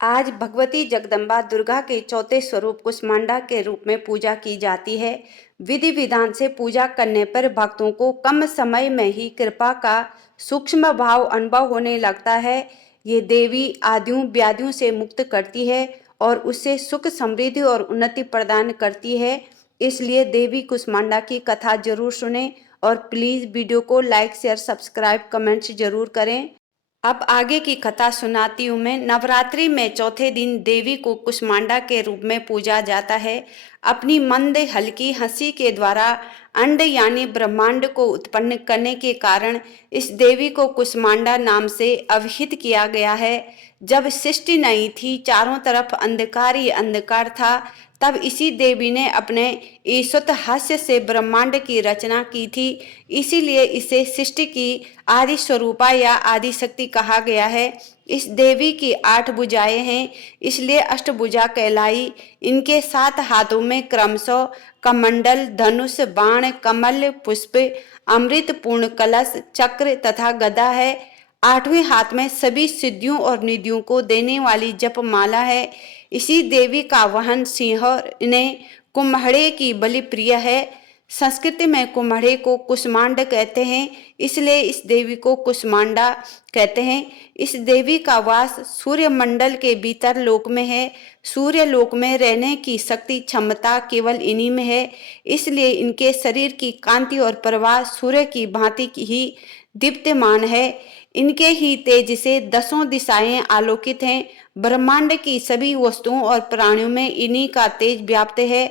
आज भगवती जगदम्बा दुर्गा के चौथे स्वरूप कुष्मांडा के रूप में पूजा की जाती है। विधि विधान से पूजा करने पर भक्तों को कम समय में ही कृपा का सूक्ष्म भाव अनुभव होने लगता है। ये देवी आदियों व्याधियों से मुक्त करती है और उससे सुख समृद्धि और उन्नति प्रदान करती है। इसलिए देवी कुष्मांडा की कथा जरूर सुने और प्लीज वीडियो को लाइक शेयर सब्सक्राइब कमेंट्स जरूर करें। अब आगे की कथा सुनाती हूँ मैं। नवरात्रि में चौथे दिन देवी को कुष्मांडा के रूप में पूजा जाता है। अपनी मंद हल्की हंसी के द्वारा अंड यानी ब्रह्मांड को उत्पन्न करने के कारण इस देवी को कुष्मांडा नाम से अभिहित किया गया है। जब सृष्टि नहीं थी, चारों तरफ अंधकार ही अंधकार था, तब इसी देवी ने अपने ईशत हास्य से ब्रह्मांड की रचना की थी। इसीलिए इसे सृष्टि की आदि स्वरूपा या आदि शक्ति कहा गया है। इस देवी की 8 भुजाएं हैं, इसलिए अष्टभुजा कहलाई। इनके 7 हाथों में क्रमशः कमंडल, धनुष, बाण, कमल, पुष्प, अमृत पूर्ण कलश, चक्र तथा गदा है। 8वें हाथ में सभी सिद्धियों और निधियों को देने वाली जपमाला है। इसी देवी का वाहन सिंह ने कुम्हड़े की बलि प्रिय है। संस्कृत में कुम्हड़े को कुष्मांड कहते हैं, इसलिए इस देवी को कुष्मांडा कहते हैं। इस देवी का वास सूर्य मंडल के भीतर लोक में है। सूर्य लोक में रहने की शक्ति क्षमता केवल इन्हीं में है, इसलिए इनके शरीर की कांति और प्रवाह सूर्य की भांति ही दीप्यमान है। इनके ही तेज से 10 दिशाएं आलोकित हैं। ब्रह्मांड की सभी वस्तुओं और प्राणियों में इन्हीं का तेज व्याप्त है।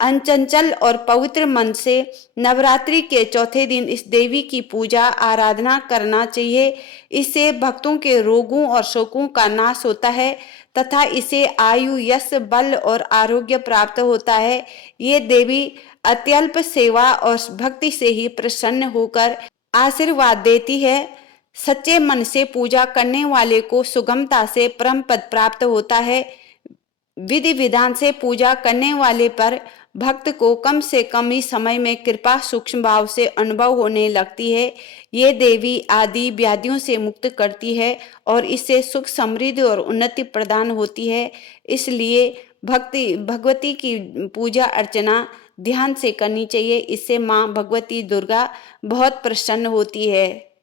अचंचल और पवित्र मन से नवरात्रि के चौथे दिन इस देवी की पूजा आराधना करना चाहिए। इससे भक्तों के रोगों और शोकों का नाश होता है तथा इसे आयु, यश, बल और आरोग्य प्राप्त होता है। ये देवी अत्यल्प सेवा और भक्ति से ही प्रसन्न होकर आशीर्वाद देती है। सच्चे मन से पूजा करने वाले को सुगमता से परम पद प्राप्त होता है। विधि विधान से पूजा करने वाले पर भक्त को कम से कम ही समय में कृपा सूक्ष्म भाव से अनुभव होने लगती है। ये देवी आदि व्याधियों से मुक्त करती है और इससे सुख समृद्धि और उन्नति प्रदान होती है। इसलिए भगवती की पूजा अर्चना ध्यान से करनी चाहिए। इससे माँ भगवती दुर्गा बहुत प्रसन्न होती है।